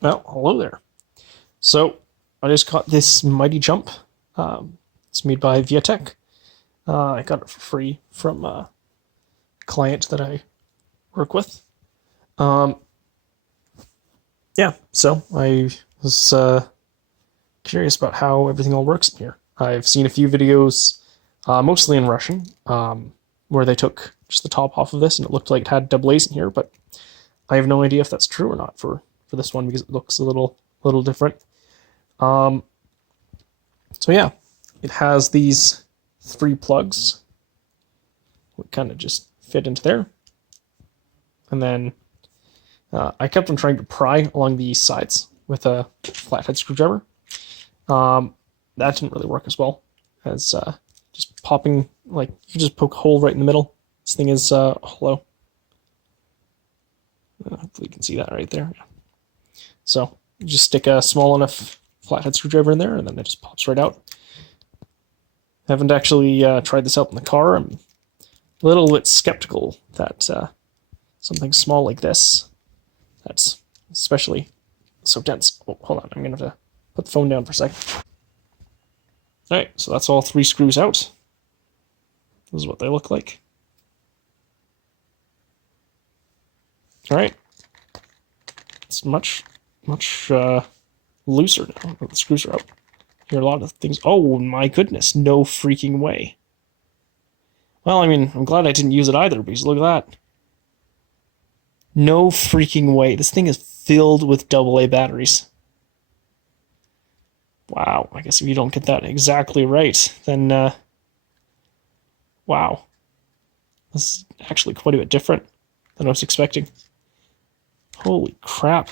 Well, hello there. So, I just got this Mighty Jump. It's made by Viatech. I got it for free from a client that I work with. Um, yeah, so I was curious about how everything all works in here. I've seen a few videos, mostly in Russian, where they took just the top off of this and it looked like it had double A's in here, but I have no idea if that's true or not for this one because it looks a little different. Um, so yeah, it has these three plugs. Would kind of just fit into there, and then I kept on trying to pry along the sides with a flathead screwdriver. That didn't really work as well as just popping. Like you just poke a hole right in the middle. This thing is hollow. Hopefully you can see that right there. Yeah. So you just stick a small enough flathead screwdriver in there, and then it just pops right out. I haven't actually tried this out in the car. I'm a little bit skeptical that something small like this, that's especially so dense. Oh, hold on, I'm gonna have to put the phone down for a second. Alright, so that's all three screws out. This is what they look like. Alright. It's much looser now. The screws are out. Here are a lot of things. Oh my goodness, no freaking way. Well, I mean, I'm glad I didn't use it either, because look at that. No freaking way. This thing is filled with AA batteries. Wow, I guess if you don't get that exactly right, then, wow. This is actually quite a bit different than I was expecting. Holy crap.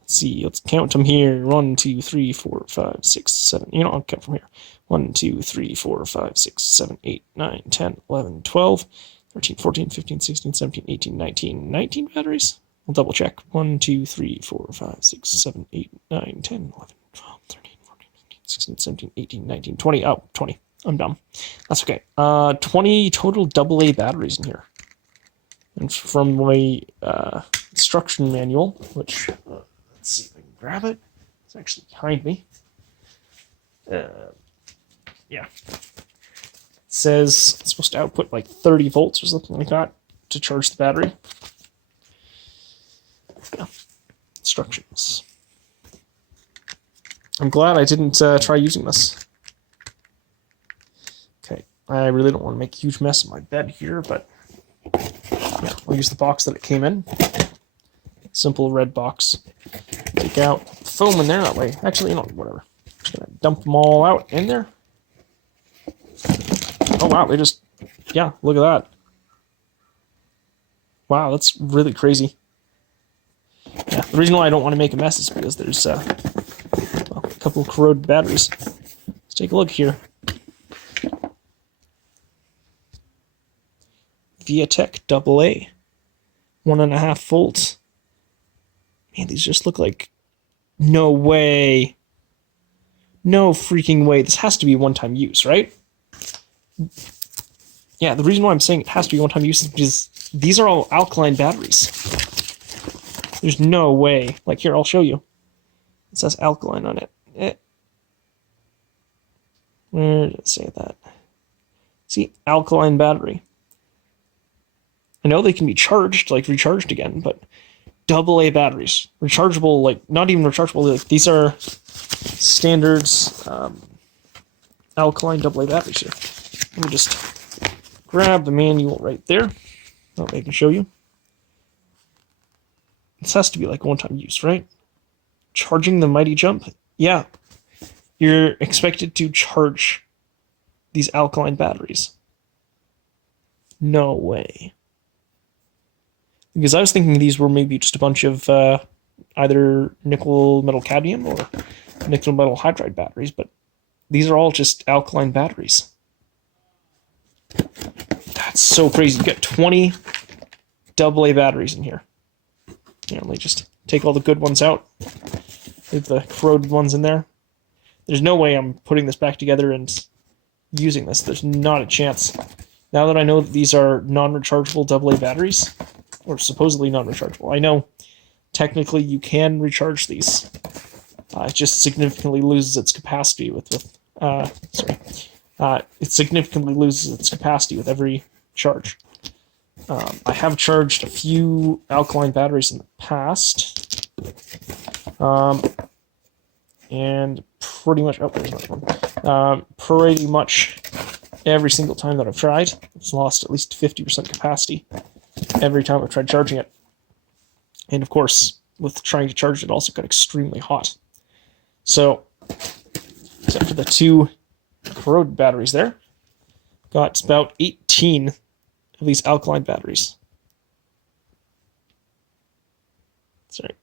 Let's see, let's count them here. 1, 2, 3, 4, 5, 6, 7. You know, I'll count from here. 1, 2, 3, 4, 5, 6, 7, 8, 9, 10, 11, 12, 13, 14, 15, 16, 17, 18, 19. 19 batteries? I'll double check. 1, 2, 3, 4, 5, 6, 7, 8, 9, 10, 11, 12, 13, 14, 15, 16, 17, 18, 19, 20. Oh, 20. I'm dumb. That's okay. 20 total AA batteries in here. And from my instruction manual, which, let's see if I can grab it. It's actually behind me. Yeah. It says it's supposed to output like 30 volts or something like that to charge the battery. Yeah. Instructions. I'm glad I didn't try using this. Okay, I really don't want to make a huge mess of my bed here, but yeah, I'll use the box that it came in. Simple red box. Take out foam in there that way. Actually, you know, whatever. Just gonna dump them all out in there. Oh wow, they just, yeah, look at that. Wow, that's really crazy. Yeah, the reason why I don't want to make a mess is because there's well, a couple of corroded batteries. Let's take a look here. Viatech AA, 1.5 volts. Man, these just look like, no way. No freaking way. This has to be one-time use, right? Yeah, the reason why I'm saying it has to be one-time use is because these are all alkaline batteries. There's no way. Like, here, I'll show you. It says alkaline on it. Where did it say that? See, alkaline battery. I know they can be charged, like recharged again, but AA batteries. Rechargeable, like, not even rechargeable, like, these are standards alkaline AA batteries here. Let me just grab the manual right there. Oh, I can show you. This has to be like one-time use, right? Charging the Mighty Jump? Yeah. You're expected to charge these alkaline batteries. No way. Because I was thinking these were maybe just a bunch of either nickel metal cadmium or nickel metal hydride batteries, but these are all just alkaline batteries. That's so crazy. You got 20 AA batteries in here. Here, let me just take all the good ones out. Leave the corroded ones in there. There's no way I'm putting this back together and using this. There's not a chance. Now that I know that these are non-rechargeable AA batteries, or supposedly non-rechargeable, I know technically you can recharge these. It just significantly loses its capacity it significantly loses its capacity with every charge. I have charged a few alkaline batteries in the past. And pretty much, oh, there's another one. Pretty much every single time that I've tried, it's lost at least 50% capacity every time I've tried charging it. And of course, with trying to charge it, also got extremely hot. So, except for the 2 corroded batteries there, got about 18 of these alkaline batteries. Sorry.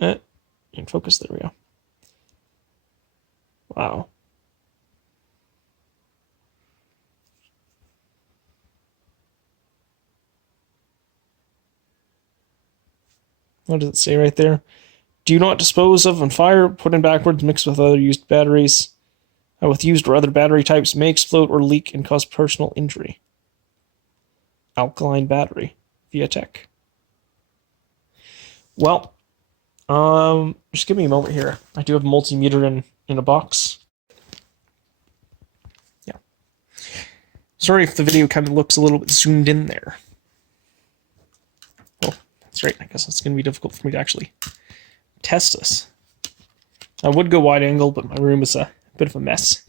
In focus, there we go. Wow. What does it say right there? Do not dispose of on fire, put in backwards, mix with other used batteries. With used or other battery types, may explode or leak and cause personal injury. Alkaline battery, ViaTech. Well, just give me a moment here. I do have a multimeter in a box. Yeah. Sorry if the video kind of looks a little bit zoomed in there. Well, that's right. I guess it's going to be difficult for me to actually test this. I would go wide angle, but my room is a bit of a mess.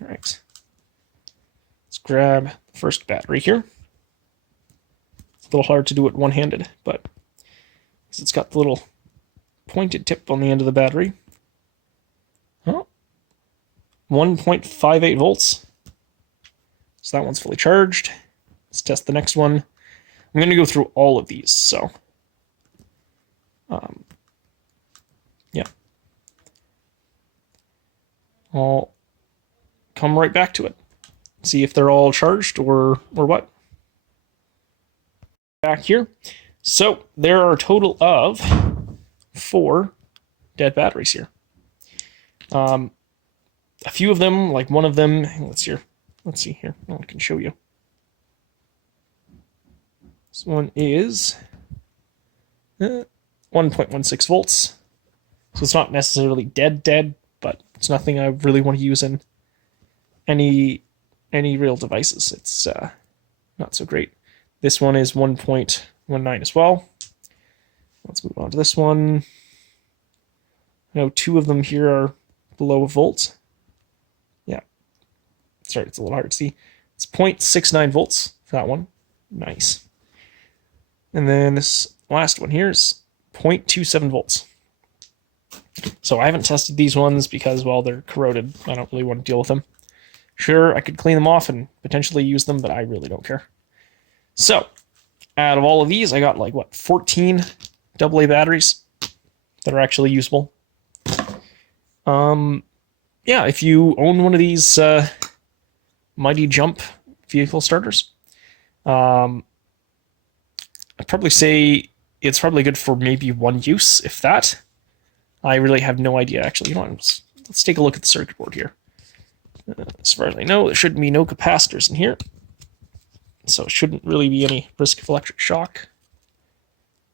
All right. Let's grab the first battery here. It's a little hard to do it one-handed, but it's got the little pointed tip on the end of the battery. Oh, 1.58 volts. So that one's fully charged. Let's test the next one. I'm going to go through all of these, so yeah. I'll come right back to it. See if they're all charged or what. Back here. So there are a total of 4 dead batteries here. A few of them, like one of them, let's see here. I can show you. This one is 1.16 volts. So it's not necessarily dead, but it's nothing I really want to use in any real devices. It's not so great. This one is 1.19 as well. Let's move on to this one. I know 2 of them here are below a volt. Yeah. Sorry, it's a little hard to see. It's 0.69 volts for that one. Nice. And then this last one here is 0.27 volts. So I haven't tested these ones because, well, they're corroded. I don't really want to deal with them. Sure, I could clean them off and potentially use them, but I really don't care. So, out of all of these, I got like, what, 14 AA batteries that are actually usable. Yeah, if you own one of these Mighty Jump vehicle starters, I'd probably say it's probably good for maybe one use, if that. I really have no idea, actually. You know what, let's take a look at the circuit board here. As far as I know, there should be no capacitors in here. So it shouldn't really be any risk of electric shock.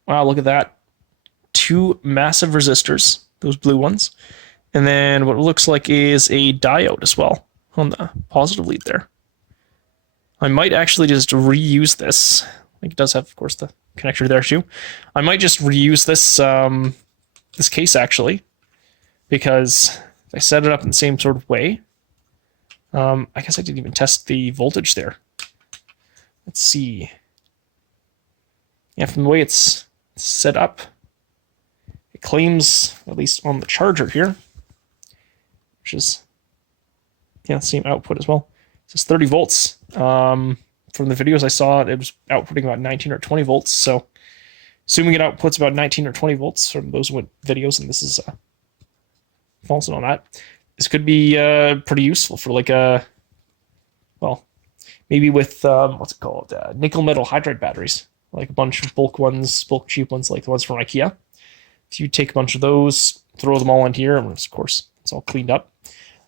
Wow, look at that. 2 massive resistors, those blue ones. And then what it looks like is a diode as well on the positive lead there. I might actually just reuse this. It does have, of course, the connector there too. I might just reuse this this case actually, because I set it up in the same sort of way. I guess I didn't even test the voltage there. Let's see. Yeah, from the way it's set up, it claims, at least on the charger here, which is, yeah, same output as well. It says 30 volts. From the videos I saw, it was outputting about 19 or 20 volts. So, assuming it outputs about 19 or 20 volts from those videos, and this is false on that, this could be pretty useful for like a, well, maybe with, what's it called, nickel metal hydride batteries, like a bunch of bulk ones, bulk cheap ones like the ones from IKEA. If you take a bunch of those, throw them all in here, and of course, it's all cleaned up.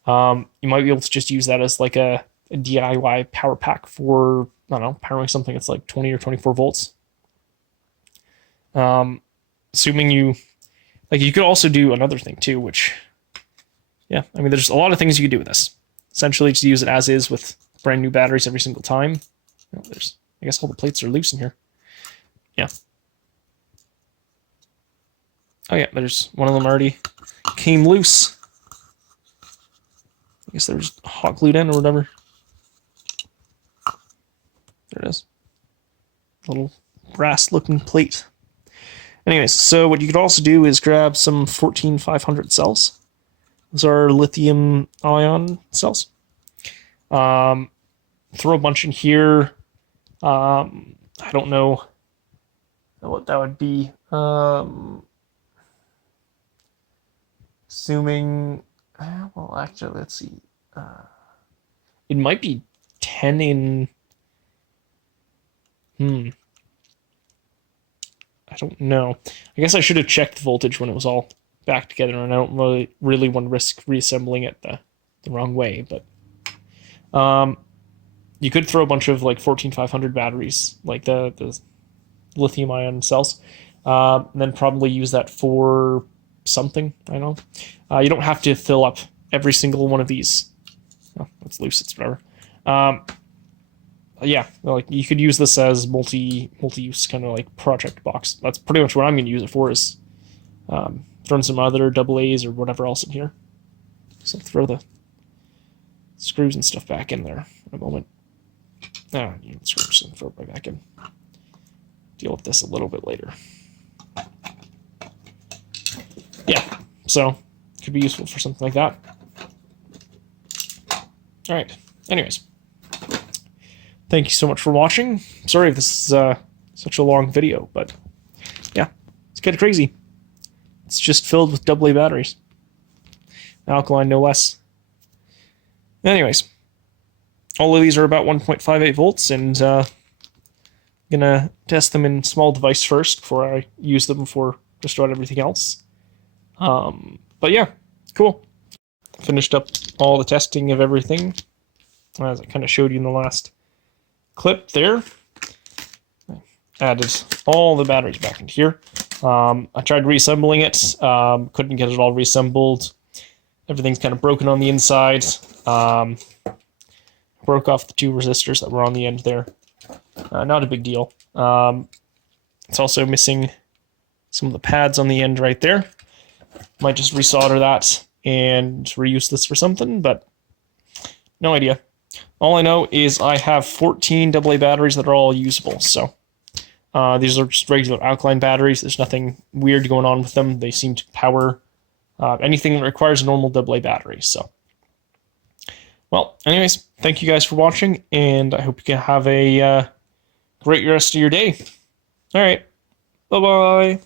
You might be able to just use that as like a DIY power pack for, I don't know, powering something that's like 20 or 24 volts. Assuming you could also do another thing too, which, yeah, I mean, there's a lot of things you could do with this. Essentially, just use it as is with brand new batteries every single time. There's, I guess all the plates are loose in here. Yeah. Oh yeah, there's one of them already came loose. I guess they're just hot glued in or whatever. There it is. Little brass looking plate. Anyways, so what you could also do is grab some 14500 cells. Those are lithium ion cells. Throw a bunch in here. I don't know what that would be. Assuming, well, actually, let's see. It might be 10 in. I don't know. I guess I should have checked the voltage when it was all back together, and I don't really want to risk reassembling it the wrong way. But you could throw a bunch of like 14500 batteries, like the lithium ion cells, and then probably use that for something. I don't know. You don't have to fill up every single one of these. Oh, it's loose. It's whatever. Yeah, like you could use this as multi-use kind of like project box. That's pretty much what I'm going to use it for, is throwing some other AA's or whatever else in here. So throw the screws and stuff back in there in a moment. Screws and throw it right back in. Deal with this a little bit later. Yeah, so could be useful for something like that. All right. Anyways. Thank you so much for watching. Sorry if this is such a long video, but yeah, it's kind of crazy. It's just filled with AA batteries. Alkaline, no less. Anyways, all of these are about 1.58 volts, and I'm gonna test them in small device first before I use them for just about everything else. But yeah, cool. Finished up all the testing of everything, as I kind of showed you in the last clip there. I added all the batteries back into here. I tried reassembling it, couldn't get it all reassembled. Everything's kind of broken on the inside. Broke off the 2 resistors that were on the end there. Not a big deal. It's also missing some of the pads on the end right there. Might just resolder that and reuse this for something, but no idea. All I know is I have 14 AA batteries that are all usable, so these are just regular alkaline batteries. There's nothing weird going on with them. They seem to power anything that requires a normal AA battery, so. Well, anyways, thank you guys for watching, and I hope you can have a great rest of your day. All right, bye-bye.